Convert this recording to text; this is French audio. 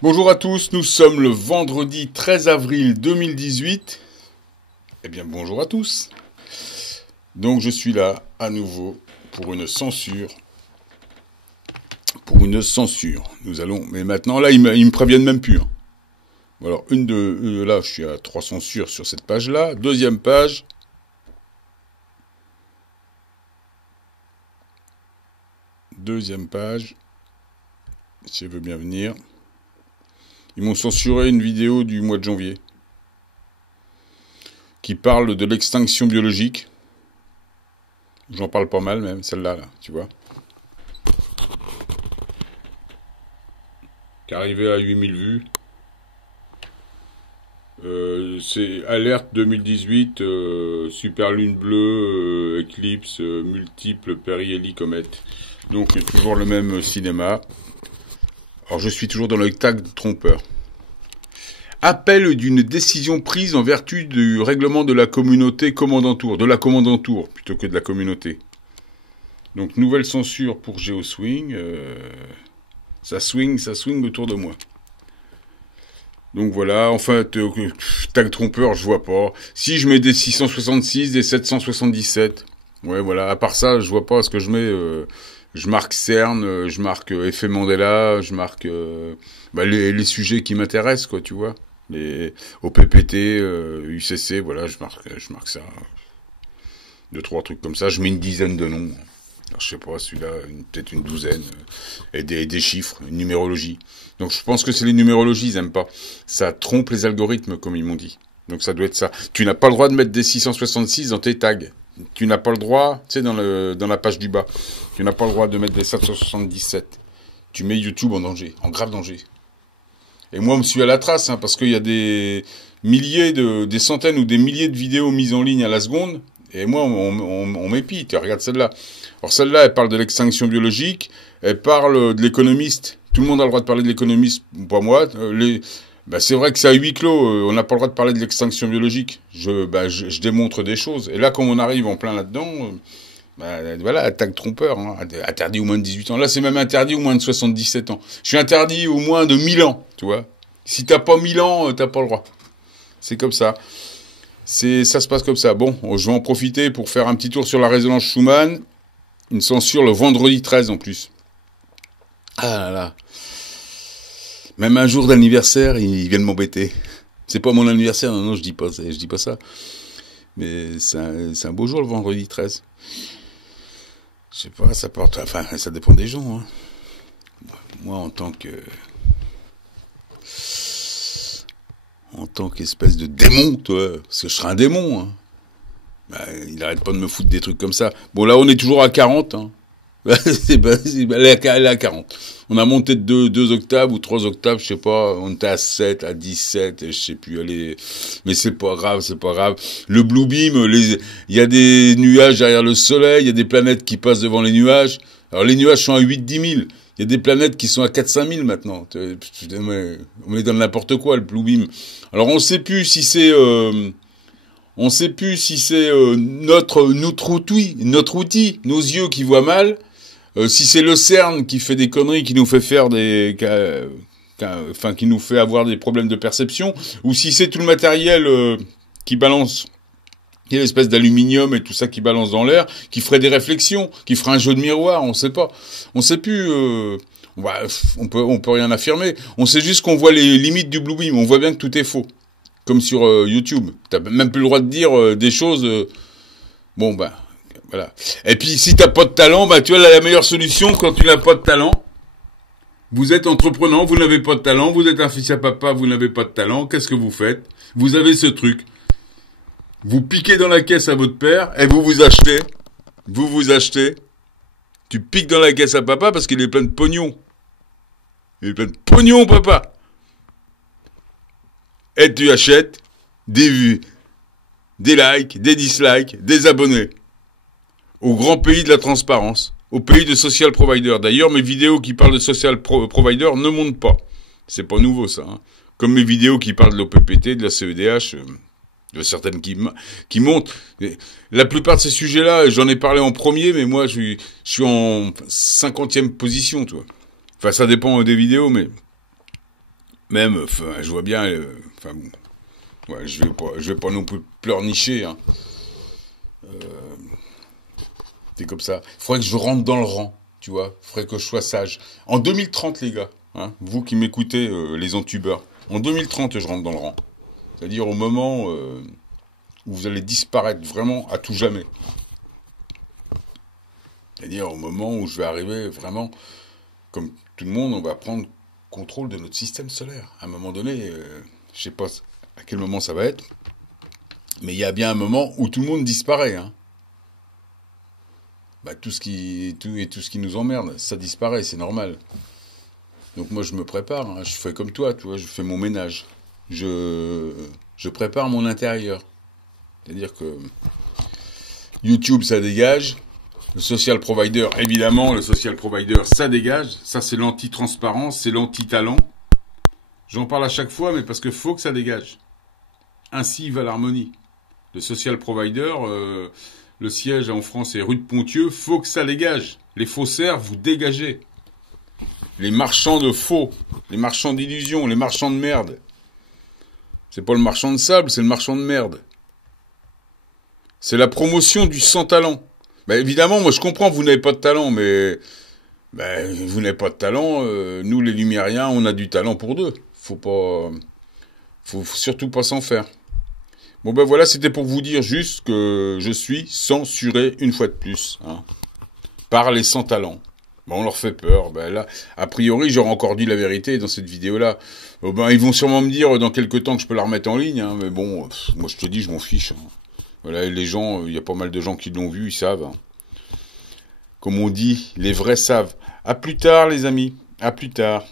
Bonjour à tous, nous sommes le vendredi 13 avril 2018. Eh bien bonjour à tous. Donc je suis là à nouveau pour une censure. Nous allons, mais maintenant là ils me préviennent même plus. Hein. Alors là je suis à 3 censures sur cette page là. Deuxième page. Si elle veut bien venir. Ils m'ont censuré une vidéo du mois de janvier qui parle de l'extinction biologique. J'en parle pas mal même, celle-là, là, tu vois. Qui est arrivée à 8000 vues. C'est Alerte 2018, Super Lune Bleue, Éclipse, multiples périhélicomètes. Donc toujours le même cinéma. Alors je suis toujours dans le tag trompeur. Appel d'une décision prise en vertu du règlement de la communauté commandantour, plutôt que de la communauté. Donc nouvelle censure pour GeoSwing, ça swing autour de moi. Donc voilà, en fait, tag trompeur, je vois pas. Si je mets des 666, des 777, ouais voilà, à part ça, je vois pas ce que je mets. Je marque CERN, je marque effet Mandela, je marque les sujets qui m'intéressent, quoi, tu vois. Les OPPT, UCC, voilà, je marque ça. 2-3 trucs comme ça, je mets une dizaine de noms. Alors, je sais pas, celui-là, peut-être une douzaine. Et des chiffres, une numérologie. Donc je pense que c'est les numérologies, ils aiment pas. Ça trompe les algorithmes, comme ils m'ont dit. Donc ça doit être ça. Tu n'as pas le droit de mettre des 666 dans tes tags. Tu n'as pas le droit, tu sais, dans la page du bas. Tu n'as pas le droit de mettre des 777. Tu mets YouTube en danger, en grave danger. Et moi, on me suit à la trace, hein, parce qu'il y a des centaines ou des milliers de vidéos mises en ligne à la seconde. Et moi, on m'épite. Regarde celle-là. Alors celle-là, elle parle de l'extinction biologique. Elle parle de l'économiste. Tout le monde a le droit de parler de l'économiste, pas moi. C'est vrai que c'est à huis clos. On n'a pas le droit de parler de l'extinction biologique. Je démontre des choses. Et là, quand on arrive en plein là-dedans, voilà, tag trompeur. Hein, interdit au moins de 18 ans. Là, c'est même interdit au moins de 77 ans. Je suis interdit au moins de 1000 ans, tu vois. Si t'as pas 1000 ans, t'as pas le droit. C'est comme ça. Ça se passe comme ça. Bon, je vais en profiter pour faire un petit tour sur la résonance Schumann. Une censure le vendredi 13 en plus. Ah là là. Même un jour d'anniversaire, ils viennent m'embêter. C'est pas mon anniversaire, non, je dis pas ça. Mais c'est un beau jour le vendredi 13. Je sais pas, ça dépend des gens. Hein. Moi, en tant qu'espèce de démon, toi, parce que je serais un démon. Hein. Il arrête pas de me foutre des trucs comme ça. Bon, là, on est toujours à 40. Hein. Elle est à 40. On a monté de 2 octaves ou 3 octaves, je sais pas. On était à 7, à 17, je sais plus. Mais c'est pas grave. Le Blue Beam, il y a des nuages derrière le soleil, il y a des planètes qui passent devant les nuages. Alors, les nuages sont à 8-10 000. Il y a des planètes qui sont à 4-5 000 maintenant. On est dans n'importe quoi, le Blue Beam. Alors, on sait plus si c'est notre outil, nos yeux qui voient mal, si c'est le CERN qui fait des conneries, qui nous fait faire qui nous fait avoir des problèmes de perception, ou si c'est tout le matériel qui balance, il y a l'espèce d'aluminium et tout ça qui balance dans l'air, qui ferait des réflexions, qui ferait un jeu de miroir, on sait pas. On sait plus, on peut rien affirmer. On sait juste qu'on voit les limites du Blue Beam, on voit bien que tout est faux. Comme sur YouTube. T'as même plus le droit de dire des choses, voilà. Et puis, si t'as pas de talent, tu vois, la meilleure solution quand tu n'as pas de talent, vous êtes entreprenant, vous n'avez pas de talent, vous êtes un fils à papa, vous n'avez pas de talent, qu'est-ce que vous faites? Vous avez ce truc. Vous piquez dans la caisse à votre père et vous vous achetez. Tu piques dans la caisse à papa parce qu'il est plein de pognon. Il est plein de pognon, papa. Et tu achètes des vues, des likes, des dislikes, des abonnés. Au grand pays de la transparence. Au pays de social provider. D'ailleurs, mes vidéos qui parlent de social provider ne montent pas. C'est pas nouveau, ça. Hein. Comme mes vidéos qui parlent de l'OPPT, de la CEDH, de certaines qui montent. La plupart de ces sujets-là, j'en ai parlé en premier, mais moi, je suis en 50e position, toi. Enfin, ça dépend des vidéos, mais Même, enfin, je vois bien, enfin bon, ouais, je vais pas non plus pleurnicher, hein. C'est comme ça. Il faudrait que je rentre dans le rang, tu vois. Il faudrait que je sois sage. En 2030, les gars, hein, vous qui m'écoutez, les entubeurs, en 2030, je rentre dans le rang. C'est-à-dire au moment où vous allez disparaître vraiment à tout jamais. C'est-à-dire au moment où je vais arriver vraiment, comme tout le monde, on va prendre contrôle de notre système solaire. À un moment donné, je sais pas à quel moment ça va être, mais il y a bien un moment où tout le monde disparaît, hein. Bah, tout ce qui nous emmerde, ça disparaît, c'est normal. Donc moi je me prépare, hein, je fais comme toi, tu vois, je fais mon ménage. Je prépare mon intérieur. C'est-à-dire que YouTube ça dégage, le social provider, évidemment, le social provider ça dégage, ça c'est l'anti-transparence, c'est l'anti-talent. J'en parle à chaque fois, mais parce que faut que ça dégage. Ainsi va l'harmonie. Le social provider, le siège en France est rue de Pontieux, faut que ça dégage. Les faussaires, vous dégagez. Les marchands de faux, les marchands d'illusions, les marchands de merde. C'est pas le marchand de sable, c'est le marchand de merde. C'est la promotion du sans talent. Bah évidemment, moi je comprends, vous n'avez pas de talent, mais vous n'avez pas de talent. Nous les Lumériens, on a du talent pour deux. Faut surtout pas s'en faire. Bon ben voilà, c'était pour vous dire juste que je suis censuré une fois de plus, hein, par les sans talents. On leur fait peur. Ben là, a priori, j'aurais encore dit la vérité dans cette vidéo-là. Ils vont sûrement me dire dans quelques temps que je peux la remettre en ligne, hein, mais bon, moi je te dis, je m'en fiche, hein. Voilà, et les gens, il y a pas mal de gens qui l'ont vu, ils savent, hein. Comme on dit, les vrais savent. À plus tard, les amis. À plus tard.